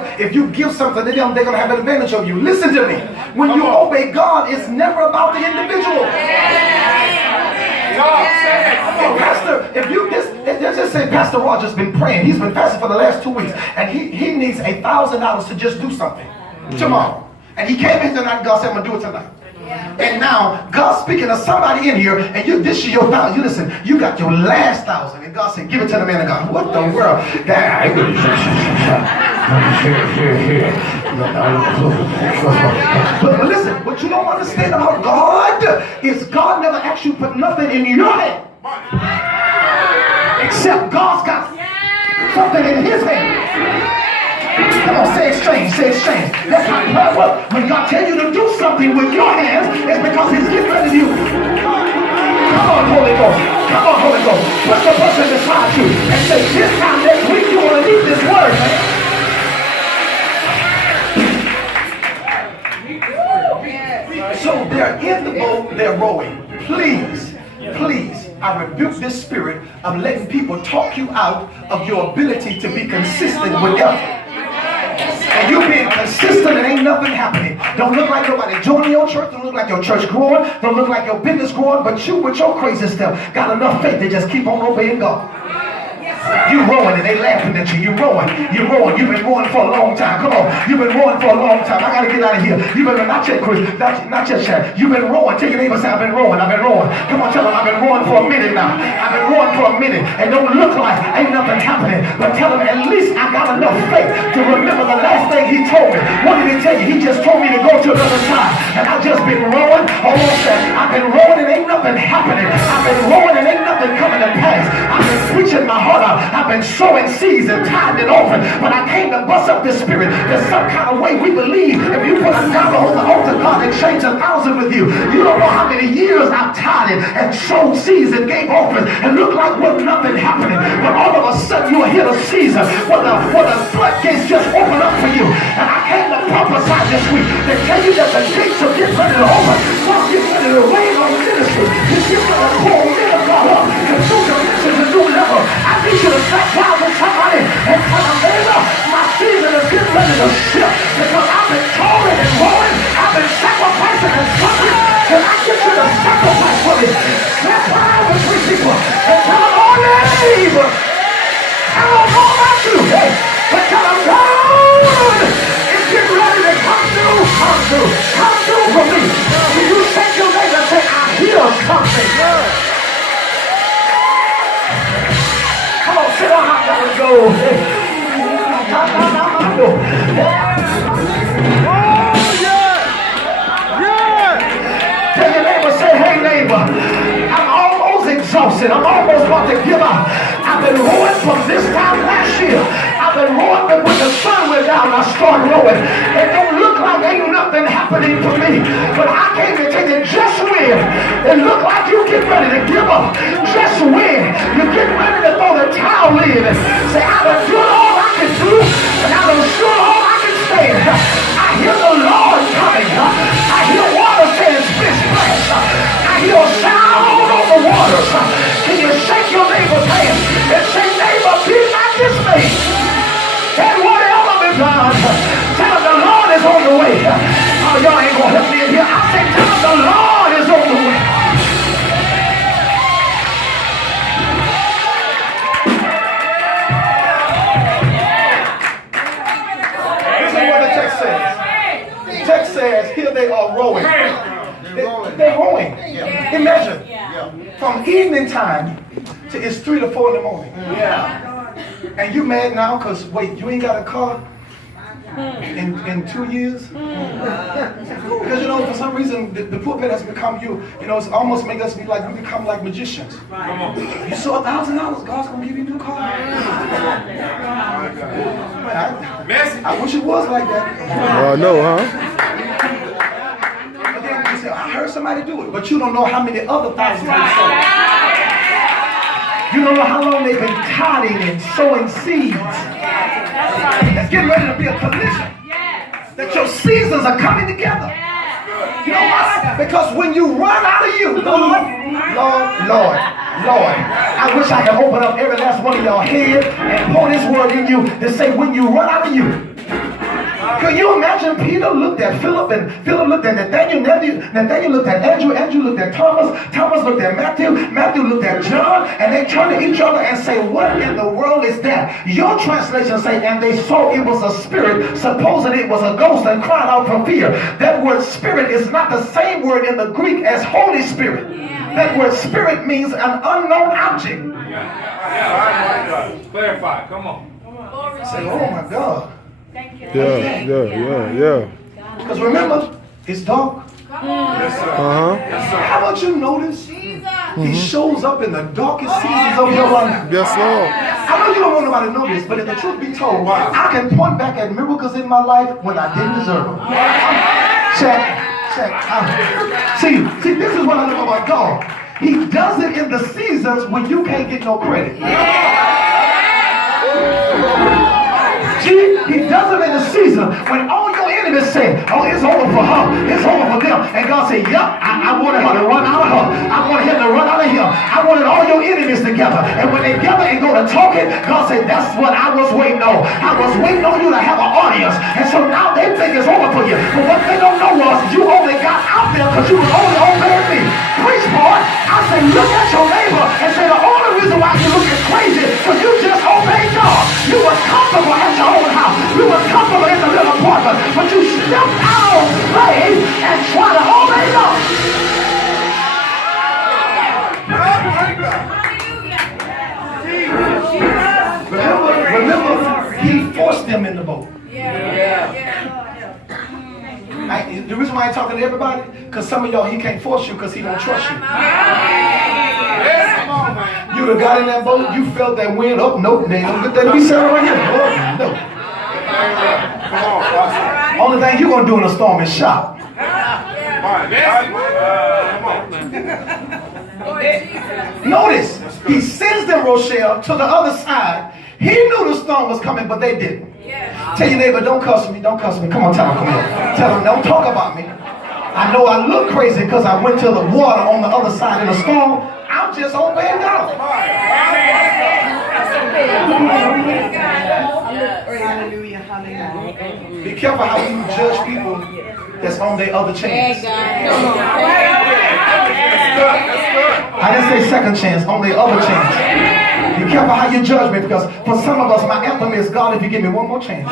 If you give something to them, they're going to have an advantage of you. Listen to me. When you obey God, it's never about the individual. Hey, Pastor, if you just say, Pastor Roger's been praying. He's been fasting for the last 2 weeks, and he needs $1,000 to just do something tomorrow. And he came in tonight, God said, I'm going to do it tonight. And now God's speaking to somebody in here, and this is your $1,000. You listen, you got your last $1,000, and God said, give it to the man of God. What the world? But listen, what you don't understand about God is God never actually put nothing in your hand, except God's got something in his hand. Come on, say exchange, say exchange. That's how prayer works. When God tells you to do something with your hands, it's because he's getting ready to do. Come on, Holy Ghost. Come on, Holy Ghost. Push the person beside you and say, this time next week you want to need this word, man. So they're in the boat, they're rowing. Please, I rebuke this spirit of letting people talk you out of your ability to be consistent with God. And you being consistent and ain't nothing happening. Don't look like nobody joining your church. Don't look like your church growing. Don't look like your business growing. But you with your crazy stuff got enough faith to just keep on obeying God. You rowing and they laughing at you. You rowing. You've been rowing for a long time. Come on. You've been rowing for a long time. I got to get out of here. You've been, not yet, Chris. Not yet, Chad. You've been rowing. Take your neighbor and say, I've been rowing. Come on, tell them I've been rowing for a minute now. I've been rowing for a minute. And don't look like ain't nothing happening. But tell them at least I got enough faith to remember the last thing he told me. What did he tell you? He just told me to go to another side. And I've just been rowing. Almost said, I've been rowing and ain't nothing happening. I've been rowing and ain't nothing coming to pass. I've been preaching my heart out. I've been sowing seeds and tithing and offering, but I came to bust up this spirit. There's some kind of way we believe if you put $1 on the altar, God exchange 1,000 with you. You don't know how many years I've tithed and sowed seeds and gave offerings and looked like was nothing happening. But all of a sudden you hit a season where the floodgates just open up for you. And I came to prophesy this week to tell you that the gates are getting ready to open. God's getting ready to rain on the ministry. He's getting ready to pull men of God up to new dimensions and new level. I need you to step down with somebody and tell them, neighbor, my season is getting ready to shift because I've been toiling and rowing, I've been sacrificing and suffering. Can I get you to sacrifice for me? Step down with 3 people and tell them, oh neighbor, I don't know about you, hey, but tell them, God is getting ready to come through for me. When you shake your neighbor and say, I hear something. Come on, sit down, I gotta go. Tell your neighbor, say, hey neighbor, I'm almost exhausted. I'm almost about to give up. I've been rowing from this time last year. I've been rowing, but when the sun went down, I started rowing. It don't look like ain't nothing happening for me. But I came to tell you, just when it look like you get ready to give up, just when you get ready to throw the towel in and say, I done done all I can do, and I done done all I can stand. I hear the Lord coming. I hear water saying, splish, splash. I hear a sound on the waters. Can you shake your neighbor's hand and say, neighbor, be not dismayed. And whatever be done, tell them the Lord is on the way. Oh, y'all ain't gonna help me in here. I say, tell them the Lord is on the way. Listen what the text says. The text says, here they are rowing. They're rowing. Imagine, from evening time to it's 3 to 4 in the morning. And you mad now because, wait, you ain't got a car in 2 years? Because, you know, for some reason, the pulpit has become it's almost make us be like, we become like magicians. You saw $1,000, God's going to give you a new car? I wish it was like that. Oh, no, huh? But then you say, I heard somebody do it, but you don't know how many other thousands they sold. You don't know how long they've been tithing and sowing seeds. It's getting ready to be a collision. That your seasons are coming together. You know why? Because when you run out of you, Lord, I wish I could open up every last one of y'all head and pour this word in you to say, when you run out of you, Can you imagine Peter looked at Philip and Philip looked at Nathaniel, Nathaniel looked at Andrew, Andrew looked at Thomas, Thomas looked at Matthew, Matthew looked at John, and they turned to each other and say, what in the world is that? Your translation say, and they saw it was a spirit, supposing it was a ghost, and cried out from fear. That word spirit is not the same word in the Greek as Holy Spirit. That word spirit means an unknown object. Clarify, come on. Say, oh my God. Yeah. Because remember, it's dark. How about you notice he shows up in the darkest seasons of your life? Yes, Lord. I know you don't want nobody to know this, but if the truth be told, I can point back at miracles in my life when I didn't deserve them. Check. See, this is what I know about God. He does it in the seasons when you can't get no credit. See, he does it in the season when all your enemies say, oh, it's over for her, it's over for them. And God said, yep, I wanted her to run out of her. I wanted him to run out of him. I wanted all your enemies together. And when they gather and go to talking, God said, that's what I was waiting on. I was waiting on you to have an audience. And so now they think it's over for you. But what they don't know was you only got out there because you was only obeying me. Preach, boy. I said, look at your neighbor and say the only reason why you looking crazy because you just obeyed God. You was comfortable at your own house. You was comfortable in the little apartment. But you stepped out on faith and tried to obey God. Remember, he forced them in the boat. The reason why I ain't talking to everybody, because some of y'all, he can't force you because he don't trust you. You would have got in that boat, you felt that wind, oh, no, they don't get that to be settled right here. Oh, no. Only thing you're going to do in a storm is shout. Notice, he sends them, Rochelle, to the other side. He knew the storm was coming, but they didn't. Tell your neighbor, don't cuss me, don't cuss me. Come on, tell him, come on. Tell him, don't talk about me. I know I look crazy because I went to the water on the other side in the storm. I'm just obeying God. Be careful how you judge people that's on their other chance. I didn't say second chance, on their other chance. Be careful how you judge me, because for some of us, my anthem is, God, if you give me one more chance.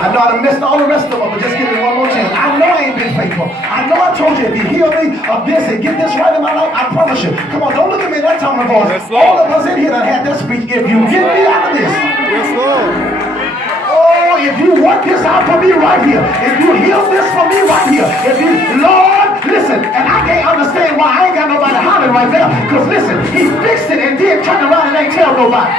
I know I done messed all the rest of them, but just give me one more chance. I know I ain't been faithful. I know I told you, if you heal me of this and get this right in my life, I promise you. Come on, don't look at me in that tone of voice. All of us in here that had that speech, if you get me out of this. Yes, Lord. Oh, if you work this out for me right here, if you heal this for me right here, if you, Lord, listen, and I can't understand why I ain't got nobody hollering right there, because listen, he fixed it and then turned around and ain't tell nobody.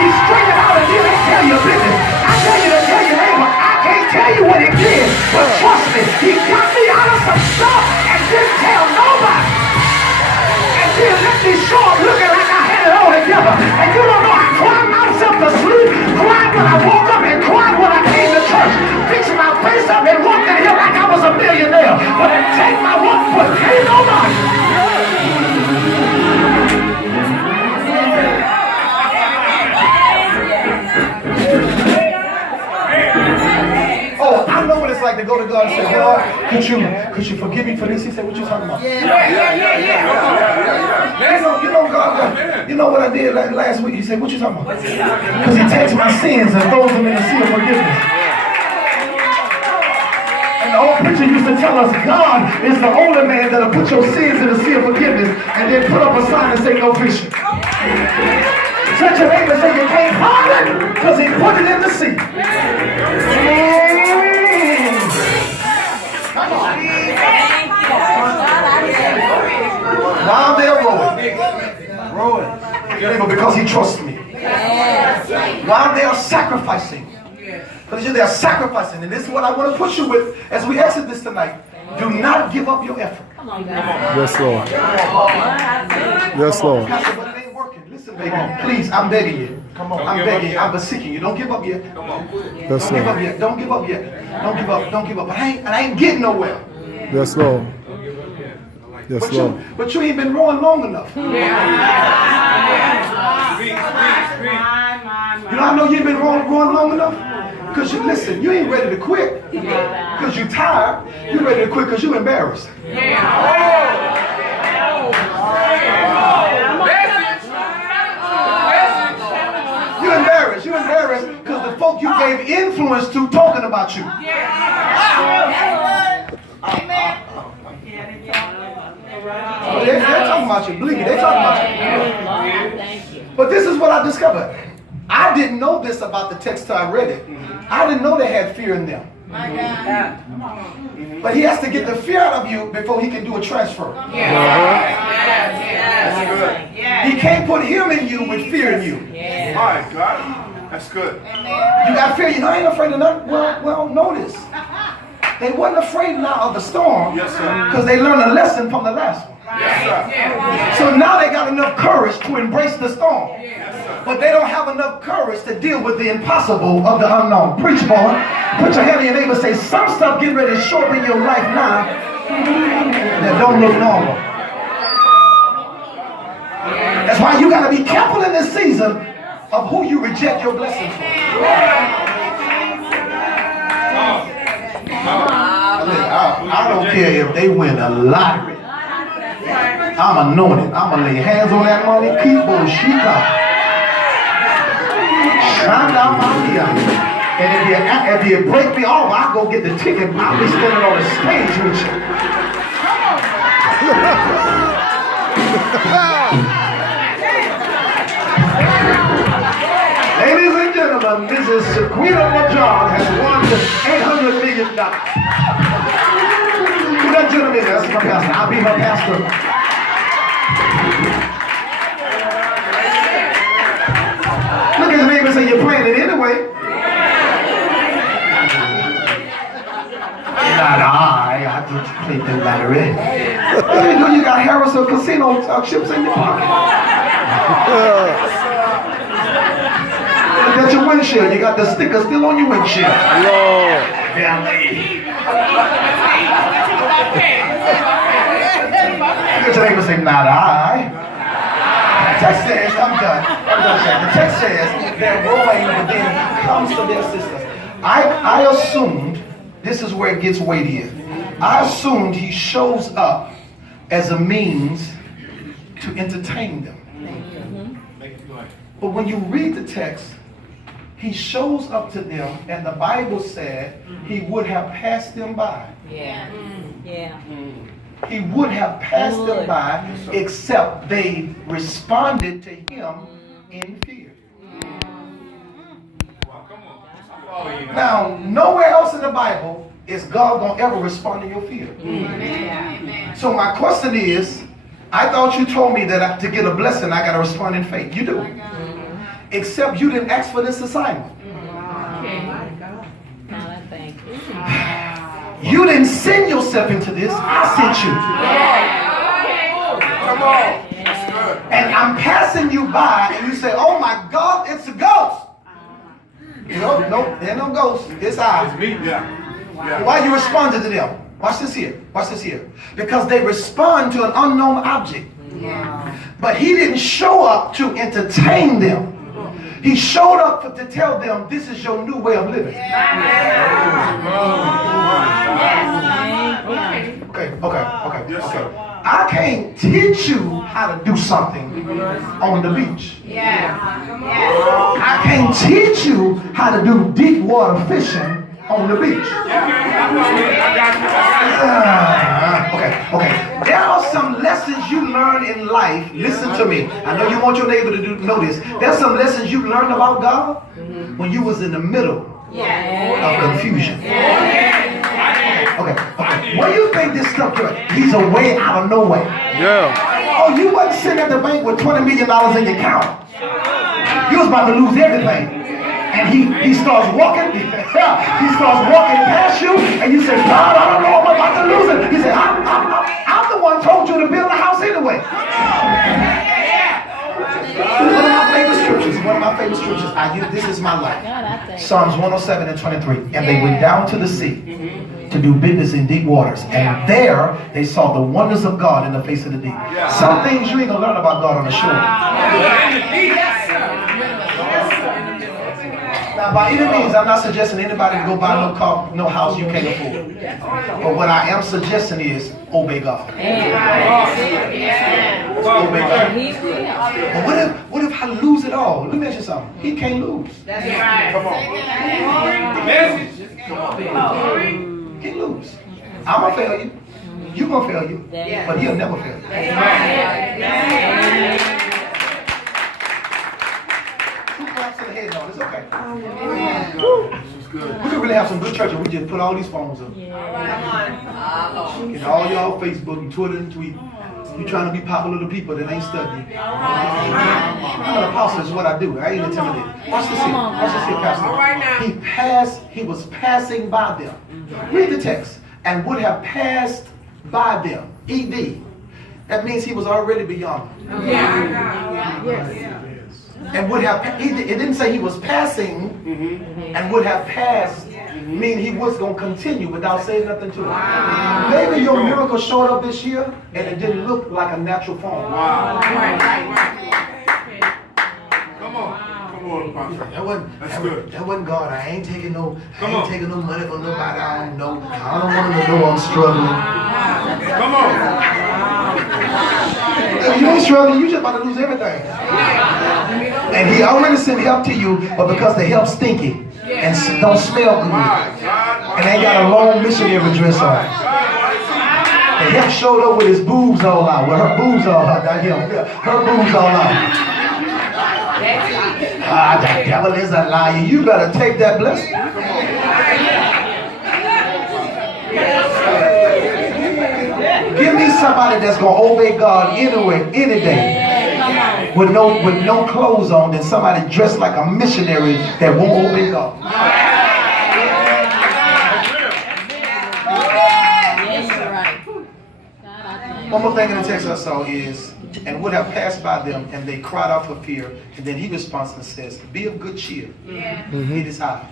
He straightened it out and then ain't tell your business. I tell you to tell your neighbor, I can't tell you what he did, but trust me, he got me out of some stuff and didn't tell nobody. And then let me show up looking like I had it all together. And you don't know, I cried myself to sleep, cried when I woke up and cried when I came to church, fixed my face up and walked in here like I was a millionaire. But it take my one foot, ain't nobody. Oh, I know what it's like to go to God and say, God, could you forgive me for this? He said, what you talking about? You know, God, you know what I did last week? He said, what you talking about? Because he takes my sins and throws them in the sea of forgiveness. And the old preacher used to tell us, God is the only man that'll put your sins in the sea of forgiveness and then put up a sign and say, no fishing. Touch your neighbor and say, you can't find it because he put it in the sea. While they're rowing, because he trusts me. While they are sacrificing, because they are sacrificing, and this is what I want to push you with as we exit this tonight. Do not give up your effort. Yes, Lord. Yes, Lord. Pastor, but it ain't working. Listen, baby, please, I'm begging you. Come on, I'm begging you. I'm beseeching you. Don't give up yet. Come on. Yes, don't give up yet. Don't give up yet. Don't give up. Don't give up. But I ain't getting nowhere. Yes, Lord. Yes, Lord. But you ain't been rowing long enough. You know, I know you ain't been rowing long enough. Because you listen, you ain't ready to quit because you're tired. You're ready to quit because you're embarrassed. You're embarrassed. You're embarrassed because the folk you gave influence to talking about you. They're talking about you. Believe me, they're talking about you. But this is what I discovered. I didn't know this about the text till I read it. I didn't know they had fear in them. But he has to get the fear out of you before he can do a transfer. He can't put him in you with fear in you. My God, that's good. You got fear. You know, I ain't afraid of nothing. Well, notice. They wasn't afraid now of the storm because they learned a lesson from the last one. Yes, sir. So now they got enough courage to embrace the storm. But they don't have enough courage to deal with the impossible of the unknown. Preach, boy. Put your hand on your neighbor and say, some stuff getting ready to show up in your life now that don't look normal. That's why you got to be careful in this season of who you reject your blessings from. I don't care if they win a lottery. I'm anointed. I'm going to lay hands on that money. Keep bullshit up. And if you break me off, I'll go get the ticket. I'll be standing on the stage with you. Ladies and gentlemen, Mrs. Shaquita LaJohn has won the $800 million. Who that gentleman? That's my pastor. I'll be her pastor. Look at his neighbor and say, you're playing it anyway. Not I just played the lottery. You know you got Harrison Casino chips in your pocket. Look at your windshield. You got the sticker still on your windshield. Lord. Look at your neighbor and say, not I. The text says, I'm done. The text says they're rolling, but then he comes to their sisters. I assumed, this is where it gets weightier. I assumed he shows up as a means to entertain them. But when you read the text, he shows up to them, and the Bible said he would have passed them by. He would have passed them by, except they responded to him in fear. Now, nowhere else in the Bible is God going to ever respond to your fear. So my question is, I thought you told me that to get a blessing, I got to respond in faith. You do. Except you didn't ask for this assignment. You didn't send yourself into this. I sent you. Come on. That's good. And I'm passing you by, and you say, oh my God, it's a ghost. No, there ain't no ghost. It's I. It's me. Yeah. Why you responded to them? Watch this here. Watch this here. Because they respond to an unknown object. But he didn't show up to entertain them. He showed up to tell them this is your new way of living. Okay. I can't teach you how to do something on the beach. I can't teach you how to do deep water fishing on the beach. Okay. There are some lessons you learn in life. Listen to me. I know you want your neighbor to know this. There's some lessons you learned about God when you was in the middle of confusion. Okay. Where you think this stuff goes? He's a way out of nowhere. Oh, you wasn't sitting at the bank with $20 million in your account. You was about to lose everything. And he starts walking, past you, and you say, God, I don't know, I'm about to lose it. He said, I'm the one told you to build a house anyway. One of my favorite scriptures. This is my life. Psalms 107 and 23. And they went down to the sea to do business in deep waters. And there they saw the wonders of God in the face of the deep. Some things you ain't gonna learn about God on the shore. Now, by any means, I'm not suggesting anybody to go buy no car, no house you can't afford. But what I am suggesting is obey God. Obey God. But what if I lose it all? Let me ask you something. He can't lose. Come on. He can't lose. I'm going to fail you. You're going to fail you. But he'll never fail you. To the head, no, it's okay. We could really have some good church if we just put all these phones up. Get all y'all Facebook and Twitter and tweet. You trying to be popular to people that ain't studying. I'm an apostle, is what I do. I ain't intimidated. Watch this here. Watch this here, Pastor. He was passing by them. Read the text. And would have passed by them. ED. That means he was already beyond them. And would have, it didn't say he was passing and would have passed, mean he was going to continue without saying nothing to him. Maybe your miracle showed up this year and it didn't look like a natural form. Wow. Come on. Come on, Pastor. That wasn't God. I ain't taking no money from nobody. I don't know. I don't want them to know I'm struggling. Come on. You ain't struggling, you just about to lose everything. And he already sent help to you, but because the help stinky and don't smell good, and they got a long missionary dress on. The help showed up with his boobs all out. Well, her boobs all out. Not him. Her boobs all out. The devil is a liar. You better take that blessing. Give me somebody that's going to obey God anyway, any day. With no clothes on, than somebody dressed like a missionary that won't obey God. One more thing in the text I saw is, and would have passed by them, and they cried out for fear. And then he responds and says, be of good cheer. It is I.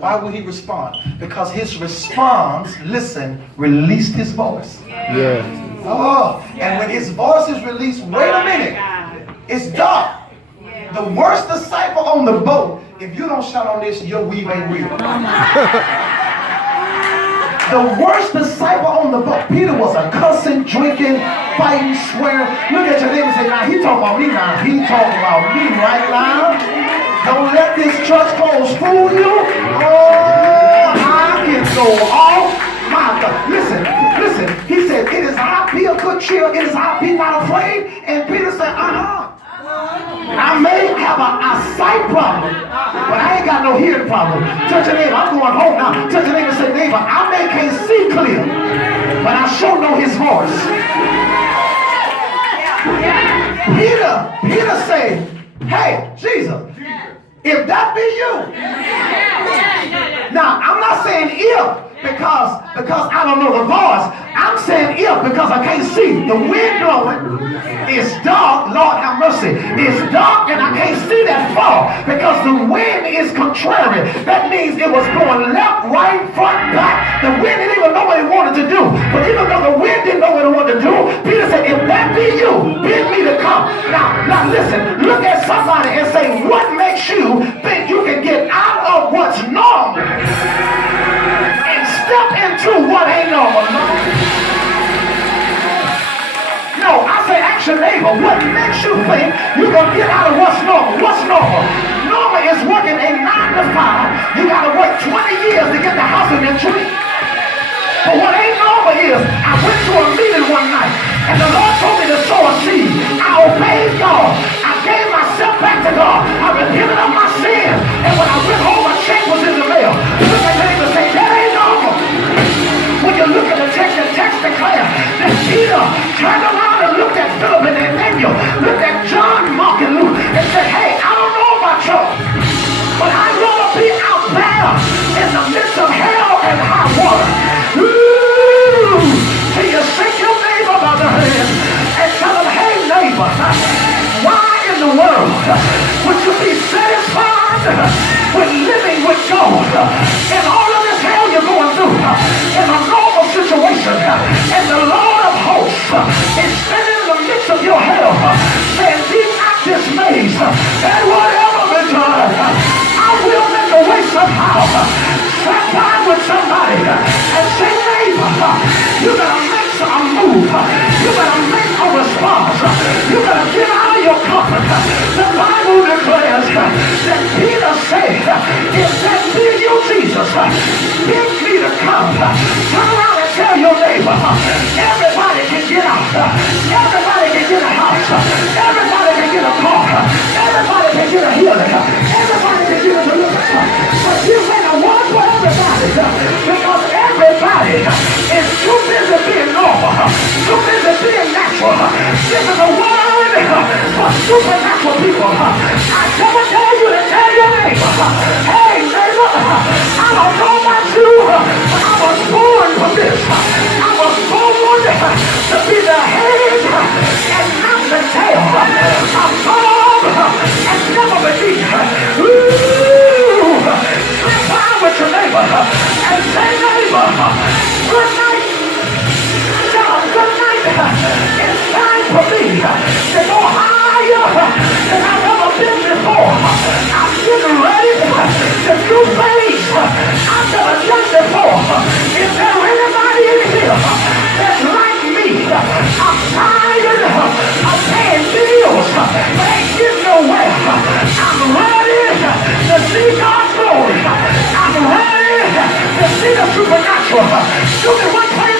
Why would he respond? Because his response, listen, released his voice. Oh, and when his voice is released, wait a minute, it's dark. The worst disciple on the boat, if you don't shout on this, your weave ain't real. The worst disciple on the boat, Peter was a cussing, drinking, fighting, swearing. Look at your neighbor and say, now he talking about me now. He talking about me right now. Don't let this church clothes fool you. Oh, I can go off. My God. Listen. He said, it is I, be of good cheer. It is I, be not afraid. And Peter said, I may have a sight problem, but I ain't got no hearing problem. Touch your neighbor, I'm going home now. Touch your neighbor and say, neighbor, I may can't see clear, but I sure know his voice. Peter said, hey, Jesus, if that be you. Now, I'm not saying if, because I don't know the voice. I'm saying if because I can't see. The wind blowing. It's dark. Lord have mercy. It's dark and I can't see that far because the wind is contrary. That means it was going left, right, front, back. The wind didn't even know what it wanted to do. But even though the wind didn't know what it wanted to do, Peter said, if that be you, bid me to come. Now listen, look at somebody and say, what makes you think you can get out of what's normal and step into what ain't normal? No, I say ask your neighbor, what makes you think you're going to get out of what's normal? What's normal? Normal is working a 9 to 5. You got to work 20 years to get the house in the tree. But what ain't normal is, I went to a meeting one night, and the Lord told me to sow a seed. I obeyed God. I gave myself back to God. I repented of my sins. And when I went home, a check was in the mail. Look at him and say, that ain't normal. When you look at the text declares that Peter turned around and looked at Philip and Nathaniel, looked at John, Mark, and Luke, and said, hey, I don't know about y'all, but I'd rather be out there in the midst of hell and high water. Ooh! Till you shake your neighbor by the hand and tell him, hey neighbor, why in the world would you be satisfied with living with God in all of this hell you're going through in a normal situation, and the Lord of hosts is standing in the midst of your hell saying, be not dismayed, and whatever return, I Jesus bids me to come. Turn around and tell your neighbor, everybody can get out. Everybody can get a house. Everybody can get a car. Everybody can get a healing. Everybody can get a deliverance. But you ain't a one for everybody, because everybody is too busy being normal, too busy being natural. This is a word for supernatural people. I never tell you to tell your neighbor, hey neighbor, I don't know about you, but I was born for this. I was born to be the head and not the tail. I'm above and never beneath. Ooh, slip by with your neighbor and say, neighbor, good night. Tell them good night. It's time for me to go higher than I've ever been before. I'm getting ready to do things I've never done before. Is there anybody in here that's like me? I'm tired of paying bills, but ain't getting nowhere. I'm ready to see God's glory. I'm ready to see the supernatural. Do me one thing.